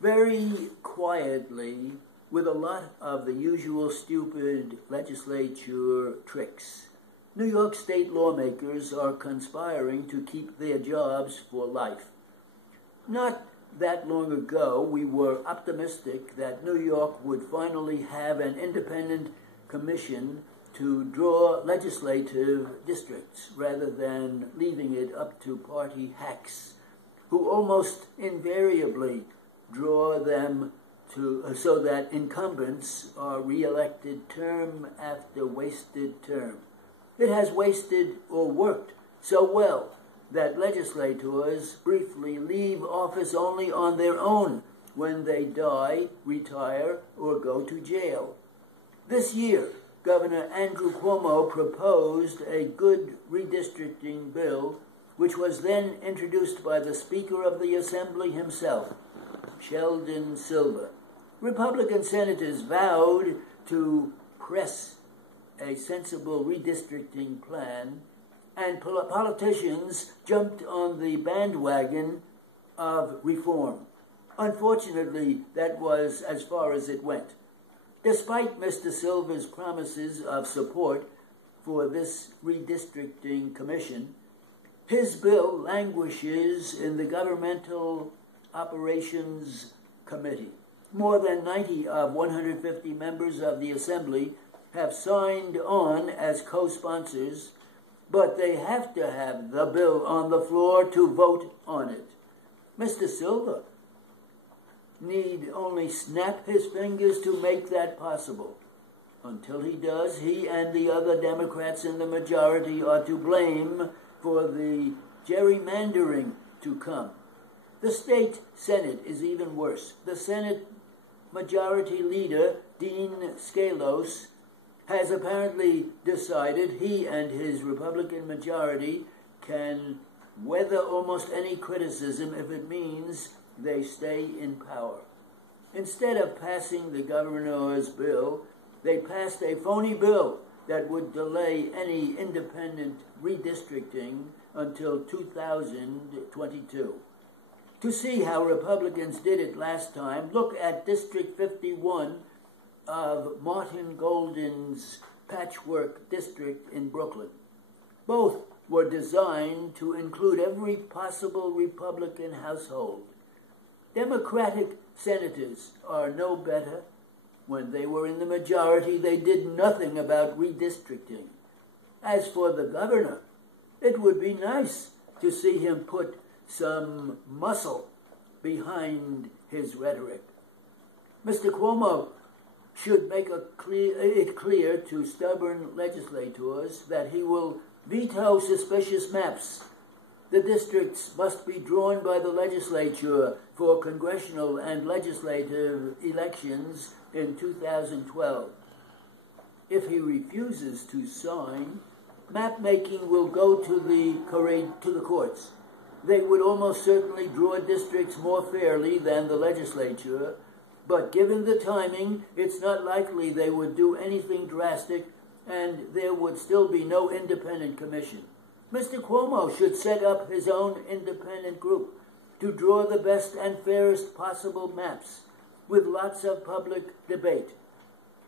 very quietly, with a lot of the usual stupid legislature tricks. New York State lawmakers are conspiring to keep their jobs for life. Not that long ago, we were optimistic that New York would finally have an independent commission to draw legislative districts rather than leaving it up to party hacks who almost invariably draw them so that incumbents are reelected term after wasted term. It has wasted or worked so well that legislators briefly leave office only on their own when they die, retire, or go to jail. This year, Governor Andrew Cuomo proposed a good redistricting bill, which was then introduced by the Speaker of the Assembly himself, Sheldon Silver. Republican senators vowed to press a sensible redistricting plan, and politicians jumped on the bandwagon of reform. Unfortunately, that was as far as it went. Despite Mr. Silver's promises of support for this redistricting commission, his bill languishes in the Governmental Operations Committee. More than 90 of 150 members of the Assembly have signed on as co-sponsors, but they have to have the bill on the floor to vote on it. Mr. Silver need only snap his fingers to make that possible. Until he does, he and the other Democrats in the majority are to blame for the gerrymandering to come. The state Senate is even worse. The Senate Majority Leader, Dean Skelos, has apparently decided he and his Republican majority can weather almost any criticism if it means they stay in power. Instead of passing the governor's bill, they passed a phony bill that would delay any independent redistricting until 2022. To see how Republicans did it last time, look at District 51 of Martin Golden's Patchwork District in Brooklyn. Both were designed to include every possible Republican household. Democratic senators are no better. When they were in the majority, they did nothing about redistricting. As for the governor, it would be nice to see him put some muscle behind his rhetoric. Mr. Cuomo should make it clear to stubborn legislators that he will veto suspicious maps. The districts must be drawn by the legislature for congressional and legislative elections in 2012. If he refuses to sign, map making will go to the courts. They would almost certainly draw districts more fairly than the legislature, but given the timing, it's not likely they would do anything drastic, and there would still be no independent commission. Mr. Cuomo should set up his own independent group to draw the best and fairest possible maps with lots of public debate.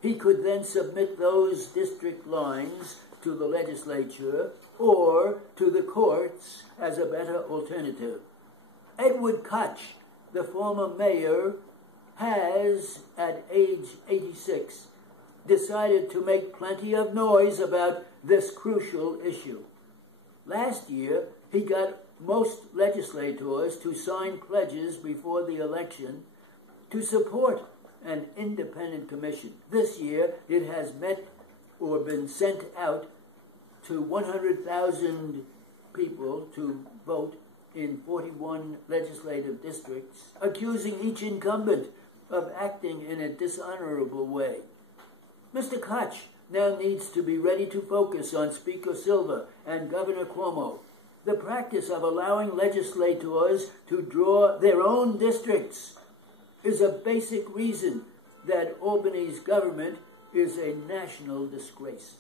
He could then submit those district lines to the legislature or to the courts as a better alternative. Edward Koch, the former mayor, has, at age 86, decided to make plenty of noise about this crucial issue. Last year, he got most legislators to sign pledges before the election to support an independent commission. This year, it has met or been sent out to 100,000 people to vote in 41 legislative districts, accusing each incumbent of acting in a dishonorable way. Mr. Koch now needs to be ready to focus on Speaker Silver and Governor Cuomo. The practice of allowing legislators to draw their own districts is a basic reason that Albany's government is a national disgrace.